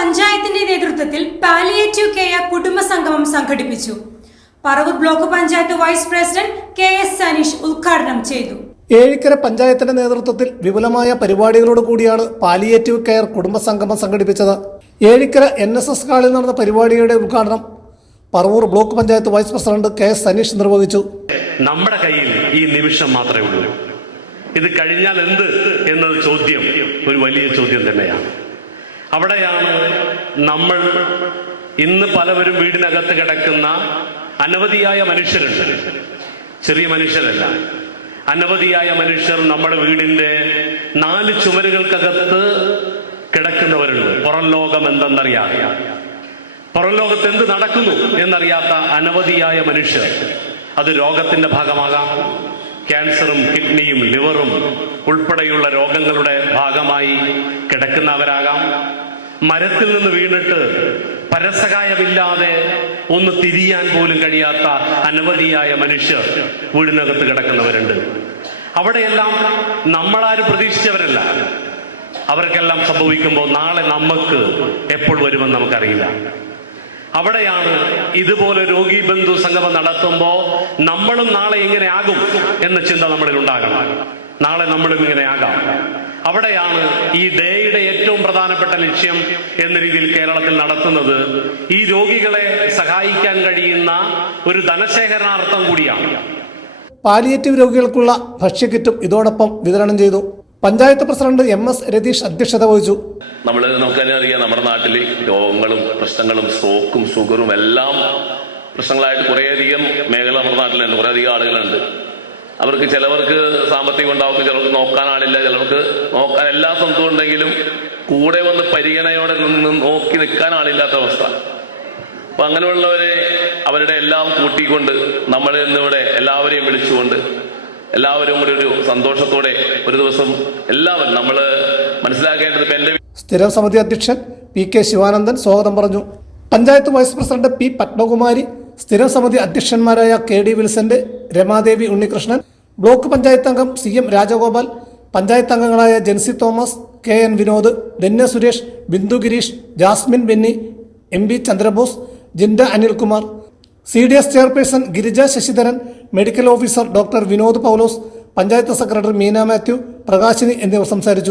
പഞ്ചായത്തിന്റെ നേതൃത്വത്തിൽ palliative care കുടുംബ സംഗമം സംഘടിപ്പിച്ചു. Paravur block panchayat vice president K S Saneesh ഉദ്ഘാടനം ചെയ്തു. ഏഴിക്കര പഞ്ചായത്തിന്റെ നേതൃത്വത്തിൽ വിപുലമായ പരിപാടികളോട് കൂടിയാണ് പാലിയേറ്റീവ് കെയർ കുടുംബ സംഗമം സംഘടിപ്പിച്ചത്. ഏഴിക്കര എൻ എസ് എസ് ഹാളിൽ നടന്ന പരിപാടിയുടെ ഉദ്ഘാടനം Paravur block panchayat vice president K S Saneesh നിർവഹിച്ചു. നമ്മുടെ കയ്യിൽ ഈ നിമിഷം മാത്രമേ ഉള്ളൂ. ഇത് കഴിഞ്ഞാൽ എന്ത് എന്നത് ചോദ്യം ഒരു വലിയ ചോദ്യം തന്നെയാണ്. അവിടെയാണ് നമ്മൾ ഇന്ന് പലവരും വീടിനകത്ത് കിടക്കുന്ന അനവധിയായ മനുഷ്യരുണ്ട്. ചെറിയ മനുഷ്യരല്ല. അനവധിയായ മനുഷ്യർ നമ്മുടെ വീടിന്റെ നാല് ചുമരുകൾക്കകത്ത് കിടക്കുന്നവരുണ്ട്. പുറം ലോകം എന്തെന്നറിയാം? പുറം ലോകത്ത് എന്ത് നടക്കുന്നു എന്നറിയാത്ത അനവധിയായ മനുഷ്യർ. അത് രോഗത്തിന്റെ ഭാഗമാകാം. ക്യാൻസറും കിഡ്നിയും ലിവറും ഉൾപ്പെടെയുള്ള രോഗങ്ങളുടെ ഭാഗമായി കിടക്കുന്നവരാകാം. മരത്തിൽ നിന്ന് വീണിട്ട് പരസഹായമില്ലാതെ ഒന്ന് തിരിയാൻ പോലും കഴിയാത്ത അനവധിയായ മനുഷ്യർ വീടിനകത്ത് കിടക്കുന്നവരുണ്ട്. അവിടെയെല്ലാം നമ്മളാരും പ്രതീക്ഷിച്ചവരല്ല. അവർക്കെല്ലാം സംഭവിക്കുമ്പോൾ നാളെ നമുക്ക് എപ്പോൾ വരുമെന്ന് നമുക്കറിയില്ല. അവിടെയാണ് ഇതുപോലെ രോഗി ബന്ധു സംഗമം നടത്തുമ്പോൾ നമ്മളും നാളെ ഇങ്ങനെ ആകും എന്ന ചിന്ത നമ്മളിൽ ഉണ്ടാകണം. നാളെ നമ്മളും ഇങ്ങനെ ആകാം. അവിടെയാണ് ഈ ഡേയുടെ ഏറ്റവും പ്രധാനപ്പെട്ട ലക്ഷ്യം എന്ന രീതിയിൽ കേരളത്തിൽ നടത്തുന്നത്. ഈ രോഗികളെ സഹായിക്കാൻ കഴിയുന്ന ഒരു ധനശേഖരണാർത്ഥം കൂടിയാണ്. പാലിയേറ്റീവ് രോഗികൾക്കുള്ള ഭക്ഷ്യക്കിറ്റും ഇതോടൊപ്പം വിതരണം ചെയ്തു. Panchayat president M S Ratheesh അധ്യക്ഷത വഹിച്ചു. നമ്മൾ നമുക്ക് തന്നെ അറിയാം നമ്മുടെ നാട്ടിൽ രോഗങ്ങളും പ്രശ്നങ്ങളും സോക്കും ഷുഗറും എല്ലാം പ്രശ്നങ്ങളായിട്ട് കുറേയധികം മേഖല നമ്മുടെ നാട്ടിലുണ്ട്. കുറേയധികം ആളുകളുണ്ട്. അവർക്ക് ചിലവർക്ക് സാമ്പത്തികം ഉണ്ടാവും ചിലർക്ക് നോക്കാൻ ആളില്ല ചിലർക്ക് നോക്കാൻ എല്ലാ സ്വന്തവും ഉണ്ടെങ്കിലും കൂടെ വന്ന് പരിഗണനയോടെ നിന്ന് നോക്കി നിൽക്കാൻ ആളില്ലാത്ത അവസ്ഥ. അപ്പൊ അങ്ങനെയുള്ളവരെ അവരുടെ എല്ലാം കൂട്ടിക്കൊണ്ട് നമ്മൾ ഇന്നിവിടെ എല്ലാവരെയും വിളിച്ചുകൊണ്ട് എല്ലാവരും കൂടി ഒരു സന്തോഷത്തോടെ ഒരു ദിവസം എല്ലാവരും നമ്മൾ മനസ്സിലാക്കേണ്ടത് ഇപ്പൊ സ്ഥിരം സമിതി അധ്യക്ഷൻ പി കെ ശിവാനന്ദൻ സ്വാഗതം പറഞ്ഞു. Panchayat vice president P Padmakumari സ്ഥിരം സമിതി അധ്യക്ഷന്മാരായ കെ ഡി വിൽസന്റ് രമാദേവി ഉണ്ണികൃഷ്ണൻ ബ്ലോക്ക് പഞ്ചായത്ത് അംഗം സി എം രാജഗോപാൽ പഞ്ചായത്ത് അംഗങ്ങളായ Jency Thomas K N Vinod Dhanya Suresh Bindu Gireesh Jasmine Benny M B Chandrabose Jinda Anilkumar C D S chairperson Girija Sasidharan medical officer doctor Vinod Paulose panchayat secretary Meena Mathew Prakashini എന്നിവർ സംസാരിച്ചു.